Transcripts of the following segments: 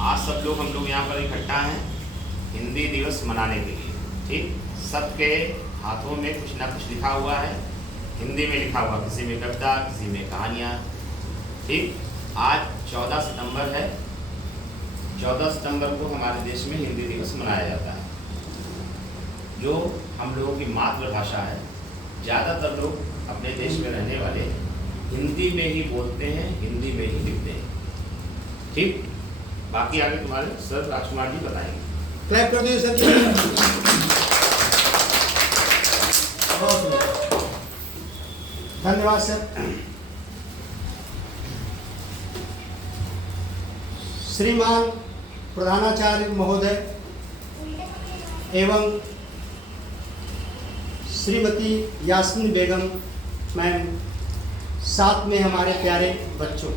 आज सब लोग हम लोग यहाँ पर इकट्ठा हैं हिंदी दिवस मनाने के लिए। ठीक, सबके हाथों में कुछ ना कुछ लिखा हुआ है, हिंदी में लिखा हुआ, किसी में कविता, किसी में कहानियाँ। ठीक, आज 14 सितंबर है। 14 सितंबर को हमारे देश में हिंदी दिवस मनाया जाता है, जो हम लोगों की मातृभाषा है। ज़्यादातर लोग अपने देश में रहने वाले हिंदी में ही बोलते हैं, हिंदी में ही लिखते हैं। ठीक, बाकी आगे तुम्हारे सर राजकुमार जी बताएंगे। क्लैप कर दीजिए सर जी। धन्यवाद सर। श्रीमान प्रधानाचार्य महोदय एवं श्रीमती यास्मीन बेगम मैम, साथ में हमारे प्यारे बच्चों,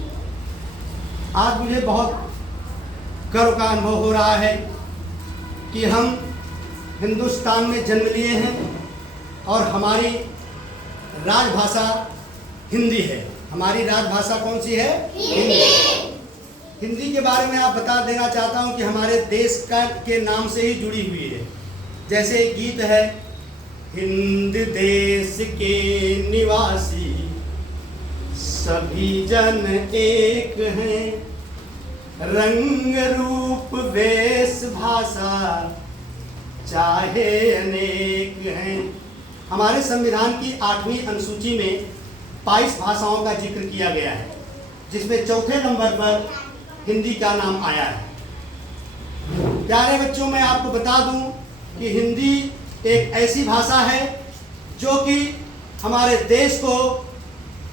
आज मुझे बहुत गर्व का अनुभव हो रहा है कि हम हिंदुस्तान में जन्म लिए हैं और हमारी राजभाषा हिंदी है। हमारी राजभाषा कौन सी है? हिंदी। हिंदी के बारे में आप बता देना चाहता हूं कि हमारे देश के नाम से ही जुड़ी हुई है। जैसे एक गीत है, हिंद देश के निवासी सभी जन एक हैं, रंग रूप वेश भाषा चाहे अनेक हैं। हमारे संविधान की 8वीं अनुसूची में 22 भाषाओं का जिक्र किया गया है, जिसमें चौथे नंबर पर हिंदी का नाम आया है। प्यारे बच्चों, मैं आपको बता दूं कि हिंदी एक ऐसी भाषा है जो कि हमारे देश को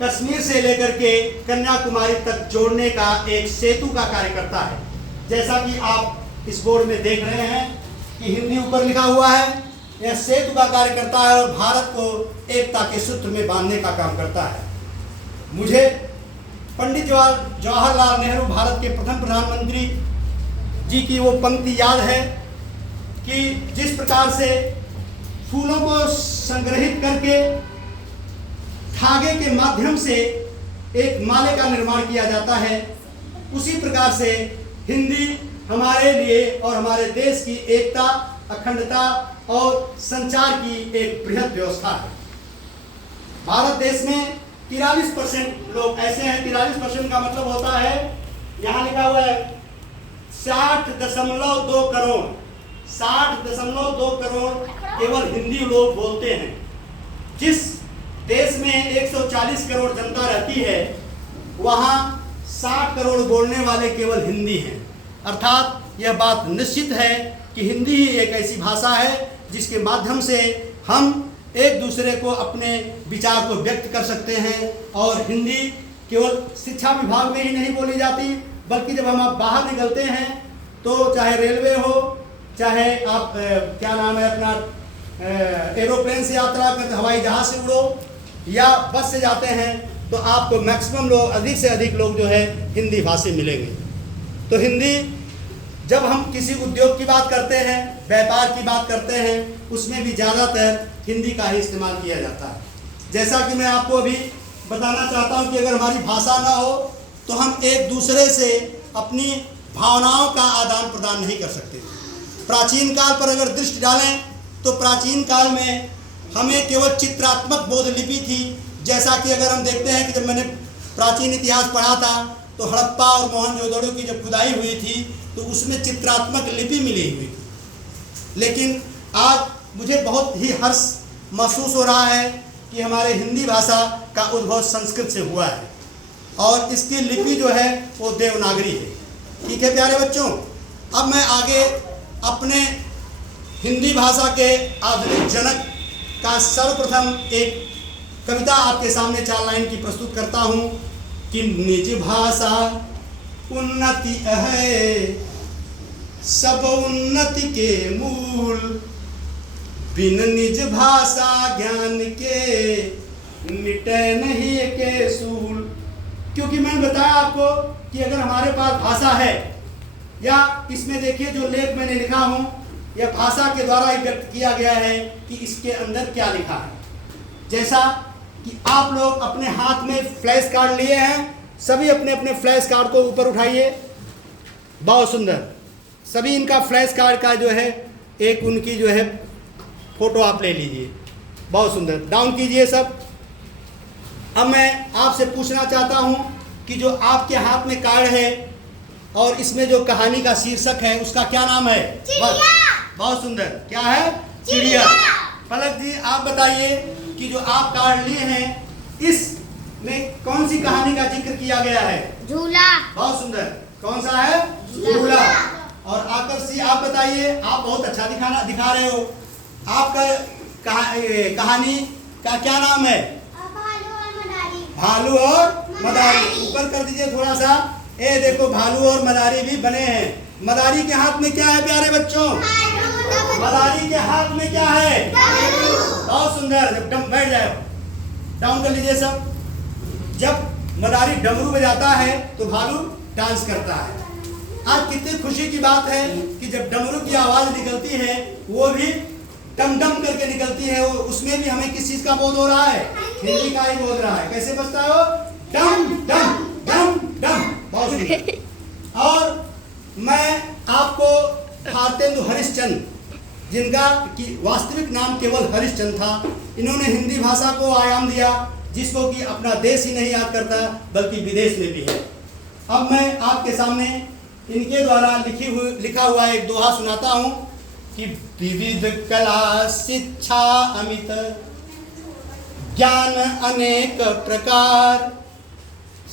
कश्मीर से लेकर के कन्याकुमारी तक जोड़ने का एक सेतु का कार्य करता है। जैसा कि आप इस बोर्ड में देख रहे हैं कि हिंदी ऊपर लिखा हुआ है, यह सेतु का कार्य करता है और भारत को एकता के सूत्र में बांधने का काम करता है। मुझे पंडित जवाहरलाल नेहरू, भारत के प्रथम प्रधानमंत्री जी की वो पंक्ति याद है कि जिस प्रकार से फूलों को संग्रहित करके धागे के माध्यम से एक माले का निर्माण किया जाता है, उसी प्रकार से हिंदी हमारे लिए और हमारे देश की एकता, अखंडता और संचार की एक बृहद व्यवस्था है। भारत देश में 43% लोग ऐसे हैं, 43% का मतलब होता है, यहाँ लिखा हुआ है 60.2 करोड़, 60.2 करोड़ केवल हिंदी लोग बोलते हैं। जिस देश में 140 करोड़ जनता रहती है, वहाँ 60 करोड़ बोलने वाले केवल हिंदी हैं। अर्थात यह बात निश्चित है कि हिंदी ही एक ऐसी भाषा है जिसके माध्यम से हम एक दूसरे को अपने विचार को व्यक्त कर सकते हैं। और हिंदी केवल शिक्षा विभाग में ही नहीं बोली जाती, बल्कि जब हम आप बाहर निकलते हैं तो चाहे रेलवे हो, चाहे आप क्या नाम है अपना एरोप्लेन से यात्रा करते, हवाई जहाज से उड़ो या बस से जाते हैं, तो आपको मैक्सिमम लोग, अधिक से अधिक लोग जो है हिंदी भाषी मिलेंगे। तो हिंदी, जब हम किसी उद्योग की बात करते हैं, व्यापार की बात करते हैं, उसमें भी ज़्यादातर हिंदी का ही इस्तेमाल किया जाता है। जैसा कि मैं आपको अभी बताना चाहता हूं कि अगर हमारी भाषा ना हो तो हम एक दूसरे से अपनी भावनाओं का आदान प्रदान नहीं कर सकते। प्राचीन काल पर अगर दृष्टि डालें तो प्राचीन काल में हमें केवल चित्रात्मक बोध लिपि थी। जैसा कि अगर हम देखते हैं कि जब मैंने प्राचीन इतिहास पढ़ा था तो हड़प्पा और मोहनजोदड़ो की जब खुदाई हुई थी तो उसमें चित्रात्मक लिपि मिली हुई थी। लेकिन आज मुझे बहुत ही हर्ष महसूस हो रहा है कि हमारे हिंदी भाषा का उद्भव संस्कृत से हुआ है और इसकी लिपि जो है वो देवनागरी है। ठीक है प्यारे बच्चों, अब मैं आगे अपने हिंदी भाषा के आधुनिक जनक का सर्वप्रथम एक कविता आपके सामने 4 लाइन की प्रस्तुत करता हूँ कि निज भाषा उन्नति है सब उन्नति के मूल, बिन निज भाषा ज्ञान के मिटे नहीं के सूल। क्योंकि मैंने बताया आपको कि अगर हमारे पास भाषा है, या इसमें देखिए जो लेख मैंने लिखा हूँ, यह भाषा के द्वारा ही व्यक्त किया गया है कि इसके अंदर क्या लिखा है। जैसा कि आप लोग अपने हाथ में फ्लैश कार्ड लिए हैं, सभी अपने अपने फ्लैश कार्ड को ऊपर उठाइए। बहुत सुंदर। सभी इनका फ्लैश कार्ड का जो है एक उनकी जो है फोटो आप ले लीजिए। बहुत सुंदर, डाउन कीजिए सब। अब मैं आपसे पूछना चाहता हूं कि जो आपके हाथ में कार्ड है और इसमें जो कहानी का शीर्षक है उसका क्या नाम है? चिड़िया। बहुत सुंदर, क्या है? चिड़िया। पलक जी आप बताइए कि जो आप कार्ड लिए हैं इसमें कौन सी कहानी का जिक्र किया गया है? झूला। बहुत सुंदर, कौन सा है? झूला। और आकर्षी आप बताइए, आप बहुत अच्छा दिखा रहे हो। आपका कहानी का क्या नाम है? भालू और मदारी। भालू और मदारी। ऊपर कर दीजिए थोड़ा सा। ए देखो, भालू और मदारी भी बने हैं। मदारी के हाथ में क्या है प्यारे बच्चों? मदारी के हाथ में क्या है? बहुत सुंदर। जब बैठ जाओ, डाउन कर लीजिए सब। जब मदारी डमरू बजाता है तो भालू डांस करता है। आज कितनी खुशी की बात है कि जब डमरू की आवाज निकलती है वो भी डम डम करके निकलती है। उसमें भी हमें किस चीज का बोध हो रहा है? हिंदी का ही बोध रहा है। कैसे बजता है वो? डम डम डम डम। बहुत सुंदर। और मैं आपको भारतेंदु हरिश्चंद्र, जिनका कि वास्तविक नाम केवल हरिश्चंद्र था, इन्होंने हिंदी भाषा को आयाम दिया जिसको कि अपना देश ही नहीं याद करता बल्कि विदेश में भी है। अब मैं आपके सामने इनके द्वारा लिखा हुआ एक दोहा सुनाता हूँ कि विविध कला शिक्षा अमित, ज्ञान अनेक प्रकार,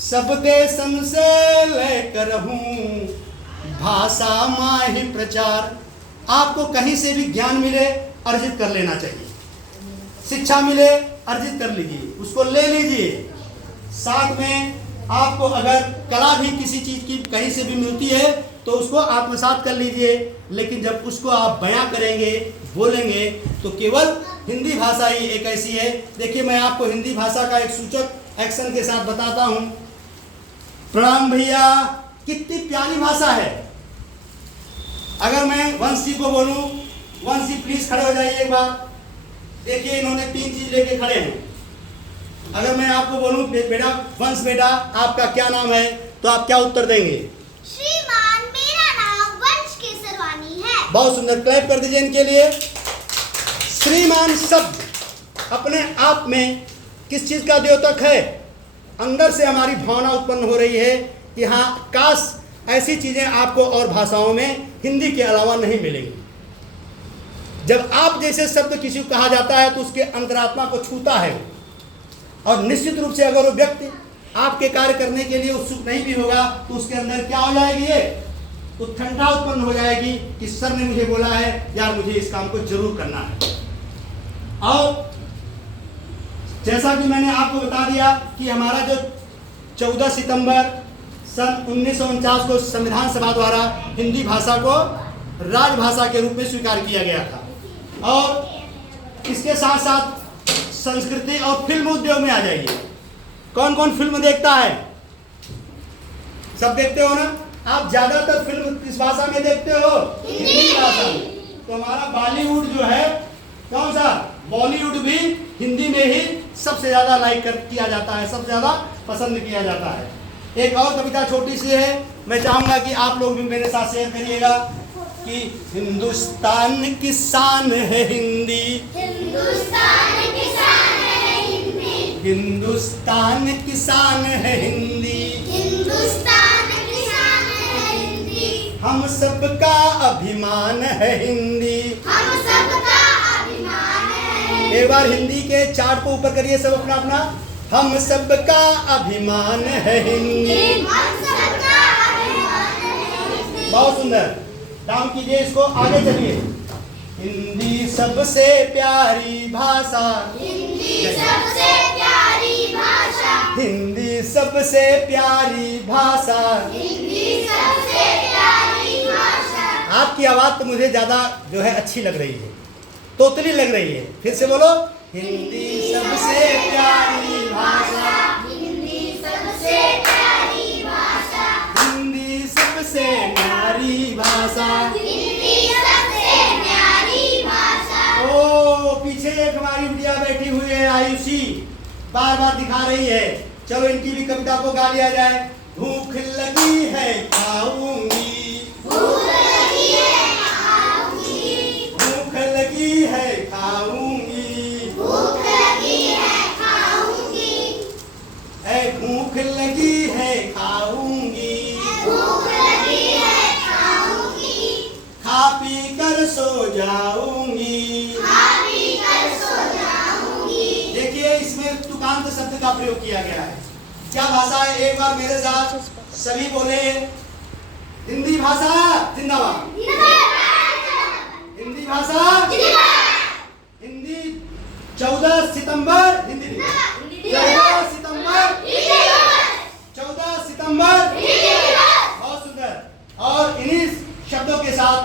सब देशन से लेकर हूँ भाषा माहि प्रचार। आपको कहीं से भी ज्ञान मिले अर्जित कर लेना चाहिए, शिक्षा मिले अर्जित कर लीजिए, उसको ले लीजिए। साथ में आपको अगर कला भी किसी चीज़ की कहीं से भी मिलती है तो उसको आत्मसात कर लीजिए। लेकिन जब उसको आप बयां करेंगे, बोलेंगे, तो केवल हिंदी भाषा ही एक ऐसी है। देखिए, मैं आपको हिंदी भाषा का एक सूचक एक्शन के साथ बताता हूँ। प्रणाम भैया, कितनी प्यारी भाषा है। अगर मैं वंशी को बोलूँ, वंशी प्लीज खड़े हो जाइए एक बार। देखिए, इन्होंने 3 चीज लेके खड़े हैं। अगर मैं आपको बोलूं बेटा वंश, बेटा आपका क्या नाम है, तो आप क्या उत्तर देंगे? श्रीमान, मेरा नाम वंश केसरवानी है। बहुत सुंदर, क्लैप कर दीजिए इनके लिए। श्रीमान शब्द अपने आप में किस चीज का द्योतक है? अंदर से हमारी भावना उत्पन्न हो रही है कि हाँ, काश ऐसी चीजें आपको और भाषाओं में हिंदी के अलावा नहीं मिलेंगी। जब आप जैसे शब्द किसी को कहा जाता है तो उसके अंतरात्मा को छूता है, और निश्चित रूप से अगर वो व्यक्ति आपके कार्य करने के लिए उत्सुक नहीं भी होगा तो उसके अंदर क्या हो जाएगी? ये तो ठंडा उत्पन्न हो जाएगी कि सर ने मुझे बोला है, यार मुझे इस काम को जरूर करना है। और जैसा कि मैंने आपको बता दिया कि हमारा जो 14 सितंबर सन 1949 को संविधान सभा द्वारा हिंदी भाषा को राजभाषा के रूप में स्वीकार किया गया था। और इसके साथ साथ संस्कृति और फिल्म उद्योग में आ जाइए। कौन कौन फिल्म देखता है? सब देखते हो ना? आप ज्यादातर फिल्म किस भाषा में देखते हो? हिंदी भाषा में। तो हमारा बॉलीवुड जो है, कौन सा? बॉलीवुड भी हिंदी में ही सबसे ज्यादा किया जाता है, सबसे ज्यादा पसंद किया जाता है। एक और कविता छोटी सी है, मैं चाहूंगा कि आप लोग भी मेरे साथ शेयर करिएगा कि हिंदुस्तान की शान है हिंदी, हिंदुस्तान की शान है हिंदी, हिंदुस्तान की शान है हिंदी, हिंदुस्तान की शान है हिंदी, हम सबका अभिमान है हिंदी, हम सबका अभिमान है। एक बार हिंदी के चार्ट को ऊपर करिए सब अपना अपना। हम सबका अभिमान है हिंदी, हम सबका अभिमान है हिंदी। बहुत सुंदर, डाउन कीजिए इसको, आगे चलिए। हिंदी सबसे प्यारी भाषा, हिंदी सबसे प्यारी भाषा, हिंदी सबसे प्यारी भाषा। हिंदी सबसे प्यारी भाषा। आपकी आवाज तो मुझे ज्यादा जो है अच्छी लग रही है, तोतली लग रही है। फिर से बोलो, हिंदी सबसे प्यारी भाषा, हिंदी सबसे प्यारी भाषा, हिंदी सबसे प्यारी भाषा। हिंदी सबसे प्यारी भाषा। ओ पीछे एक हमारी बिटिया बैठी हुई है आयुषी, बार बार दिखा रही है। चलो इनकी भी कविता को गा लिया जाए। भूख लगी है खाऊंगी, कर सो जाऊंगी। देखिए इसमें तुकांत शब्द का प्रयोग किया गया है। क्या भाषा है? एक बार मेरे साथ सभी बोले, हिंदी भाषा जिंदाबाद। हिंदी भाषा हिंदी 14 सितंबर हिंदी दिवस। 14 सितंबर 14 सितंबर बहुत सुंदर। और इन्हीं शब्दों के साथ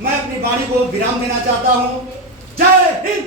मैं अपनी वाणी को विराम देना चाहता हूं। जय हिंद।